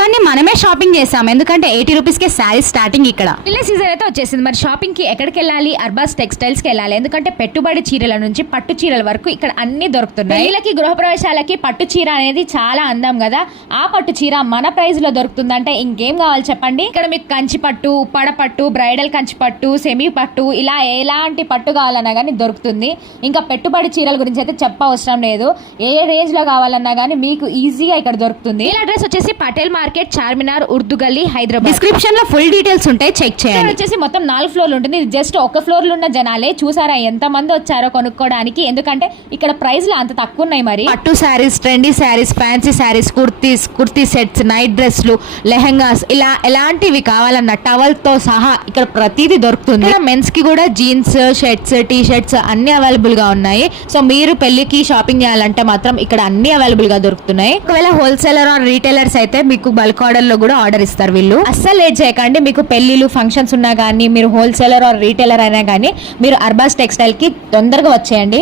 ఇవన్నీ మనమే షాపింగ్ చేసాం, ఎందుకంటే 80 రూపీస్ కే శారీ స్టార్టింగ్ ఇక్కడ. పెళ్లి సీజన్ అయితే వచ్చేసింది. మరి షాపింగ్ కి ఎక్కడికి వెళ్ళాలి? అర్బాస్ టెక్స్టైల్స్ కి వెళ్ళాలి. ఎందుకంటే పెట్టుబడి చీరల నుంచి పట్టు చీరల వరకు ఇక్కడ అన్ని దొరుకుతున్నాయి. పెళ్లికి గృహప్రవేశాలకి పట్టు చీర అనేది చాలా అందం కదా. ఆ పట్టు చీర మన ప్రైస్ లో దొరుకుతుందంటే ఇంకేం కావాలి చెప్పండి. ఇక్కడ మీకు కంచి పట్టు, ఉప్పాడ పట్టు, బ్రైడల్ కంచి పట్టు, సెమీ పట్టు, ఇలా ఎలాంటి పట్టు కావాలన్నా కానీ దొరుకుతుంది. ఇంకా పెట్టుబడి చీరల గురించి అయితే చెప్పవసరం లేదు. ఏ రేంజ్ లో కావాలన్నా కానీ మీకు ఈజీగా ఇక్కడ దొరుకుతుంది. ఈ అడ్రస్ వచ్చేసి పటేల్ మార్కెట్, చార్మినార్, ఉర్దూ గల్లీ, హైదరాబాద్. డిస్క్రిప్షన్ లో ఫుల్ డీటెయిల్స్ ఉంటాయి, చెక్ చేయండి. వచ్చేసి మొత్తం 4 ఫ్లోర్లు ఉంటుంది. ఇది జస్ట్ ఒక ఫ్లోర్ లో ఉన్న జనాలే. చూసారా ఎంత మంది వచ్చారో కొనుక్కోవడానికి. ఎందుకంటే ఇక్కడ ప్రైస్లు అంత తక్కువ ఉన్నాయి. మరి పట్టు saris, trendy saris, fancy saris, kurti sets, night డ్రెస్లు, లెహంగాస్, ఇలా ఎలాంటివి కావాలన్న టవల్ తో సహా ఇక్కడ ప్రతిదీ దొరుకుతుంది. ఇక్కడ మెన్స్ కి కూడా జీన్స్, షర్ట్స్, టీ షర్ట్స్ అన్ని అవైలబుల్ గా ఉన్నాయి. సో మీరు పెళ్లికి షాపింగ్ చేయాలంటే మాత్రం ఇక్కడ అన్ని అవైలబుల్ గా దొరుకుతున్నాయి. ఒకవేళ హోల్సేలర్ ఆర్ రీటైలర్స్ అయితే మీకు బల్క్ ఆర్డర్ లో కూడా ఆర్డర్ ఇస్తారు వీళ్ళు. అస్సలు లేట్ చేయకండి. మీకు పెళ్లిలు, ఫంక్షన్స్ ఉన్నా కానీ, మీరు హోల్సేలర్ ఆర్ రీటైలర్ అయినా కానీ మీరు అర్బాస్ టెక్స్టైల్ కి తొందరగా వచ్చేయండి.